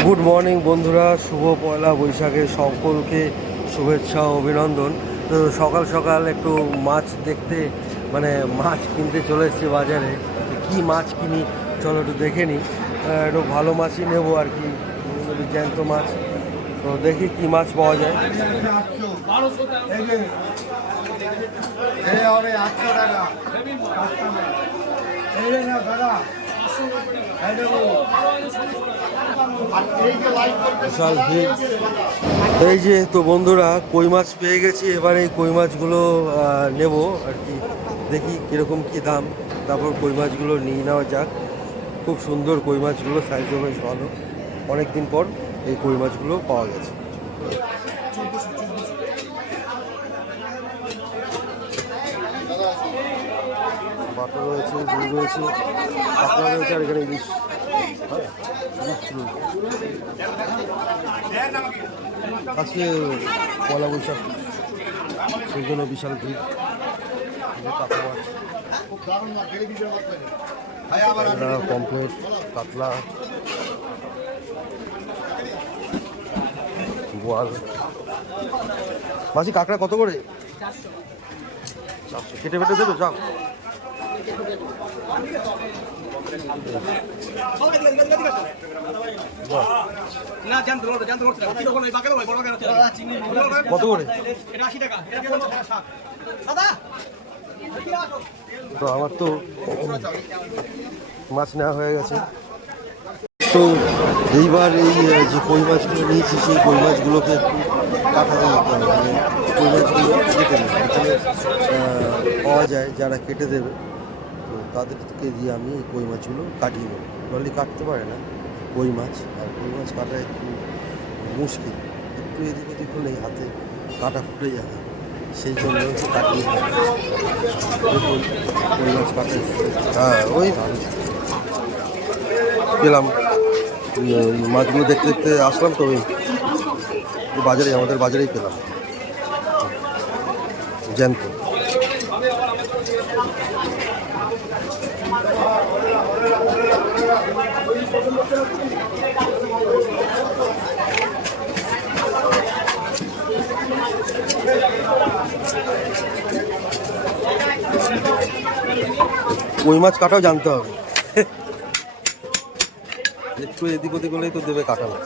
Good morning বন্ধুরা শুভ পয়লা বৈশাখে সকলকে শুভেচ্ছা অভিনন্দন তো সকাল সকাল একটু মাছ দেখতে মানে মাছ কিনতে চলে এসেছি বাজারে কী মাছ কিনি চলো একটু দেখে নিই একটু ভালো মাছই নেব আর কি জ্যান্ত মাছ তো দেখি কী মাছ পাওয়া যায় টাকা এই যে তো বন্ধুরা, কই মাছ পেয়ে গেছি, এবার এই কই মাছগুলো নেব আর কি। দেখি কীরকম কী দাম। তারপর কই মাছগুলো নিয়ে নেওয়া যাক। খুব সুন্দর কই মাছগুলো সাইজও বেশ ভালো। অনেক দিন পর এই কই মাছগুলো পাওয়া গেছে। বাটা রয়েছে রুই রয়েছে। কাতলা রয়েছে আর এখানে ইলিশ। আজকে পয়লা বৈশাখ, সেই জন্য বিশাল ভিড়। যে কাতলা বোয়াল মাসি, কাঁকড়া কত করে? কেটে ফেটে দেবে? যাও। কত করে? এটা 80 টাকা এটা কেমন টাকা ষাট দাদা! তো আমার তো মাছ নেওয়া হয়ে গেছে। তো এইবার এই যে কই মাছগুলো নিয়েছি সেই কই মাছগুলোকে একটু কাটা দিতে হবে মানে কই মাছগুলো কেটে এখানে পাওয়া যায় যারা কেটে দেবে। তাদেরকে দিয়ে আমি এই কই মাছগুলো কাটিয়ে নেব। নলি কাটতে পারে না, কই মাছ, আর কই মাছ কাটা একটু মুশকিল। একটু এদিক ওদিক হলেই হাতে কাটা ফুটে যাবে, সেই জন্য কাটিয়ে। কই মাছ কাটে হ্যাঁ ওই ভালো। পেলাম। মাছগুলো দেখতে দেখতে আসলাম তো ওই বাজারে, আমাদের বাজারেই পেলাম। জ্যান্ত। ওই মাছ কাটাও জানতে হবে। একটু এদিক ওদিক হলেই তো দেবে কাটা মাছ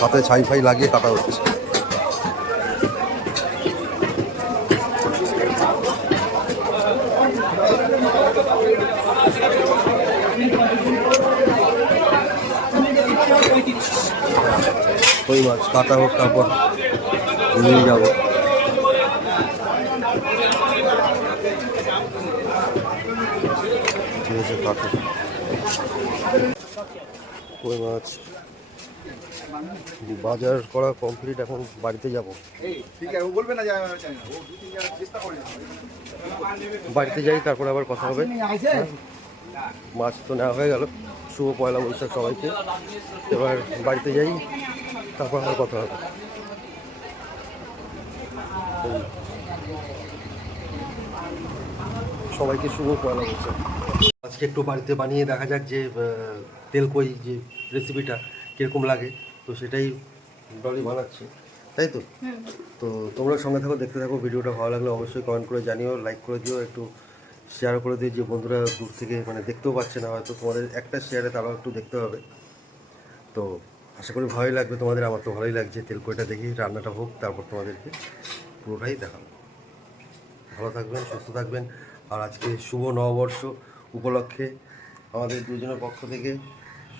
হাতে ছাই ফাই লাগিয়ে কাটা হচ্ছে। ওই মাছ কাটা হোক তারপর নিয়ে যাব। ঠিক আছে কাটো কই মাছ। বাজার করা কমপ্লিট এখন বাড়িতে যাব। বাড়িতে যাই তারপরে আবার কথা হবে। হ্যাঁ। মাছ তো নেওয়া হয়ে গেল। শুভ পয়লা বৈশাখ সবাইকে। এবার বাড়িতে যাই তারপর আবার কথা হবে। সবাইকে শুভ পয়লা বৈশাখ। আজকে একটু বাড়িতে বানিয়ে দেখা যাক যে তেলকই যে রেসিপিটা কীরকম লাগে। তো সেটাই ডলি বানাচ্ছে। তাই তো? তো তোমরা সঙ্গে থাকো দেখতে থাকো। ভিডিওটা ভালো লাগলে অবশ্যই কমেন্ট করে জানিও লাইক করে দিও একটু শেয়ার করে দিও যে বন্ধুরা দূর থেকে মানে দেখতেও পাচ্ছে না, হয়তো তোমাদের একটা শেয়ারে তারাও একটু দেখতে হবে তো আশা করি ভালোই লাগবে তোমাদের, আমার তো ভালোই লাগছে। তেলকইটা দেখি, রান্নাটা হোক, তারপর তোমাদেরকে পুরোটাই দেখাবো। ভালো থাকবেন, সুস্থ থাকবেন, আর আজকে শুভ নববর্ষ উপলক্ষে আমাদের দুজনের পক্ষ থেকে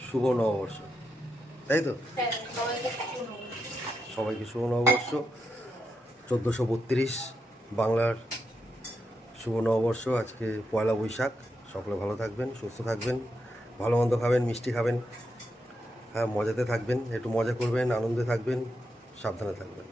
শুভ নববর্ষ। তাই তো? সবাইকে শুভ নববর্ষ। চোদ্দোশো বত্রিশ বাংলার শুভ নববর্ষ আজকে পয়লা বৈশাখ। সকলে ভালো থাকবেন, সুস্থ থাকবেন ভালো মন্দ খাবেন, মিষ্টি খাবেন হ্যাঁ মজাতে থাকবেন, একটু মজা করবেন, আনন্দে থাকবেন, সাবধানে থাকবেন।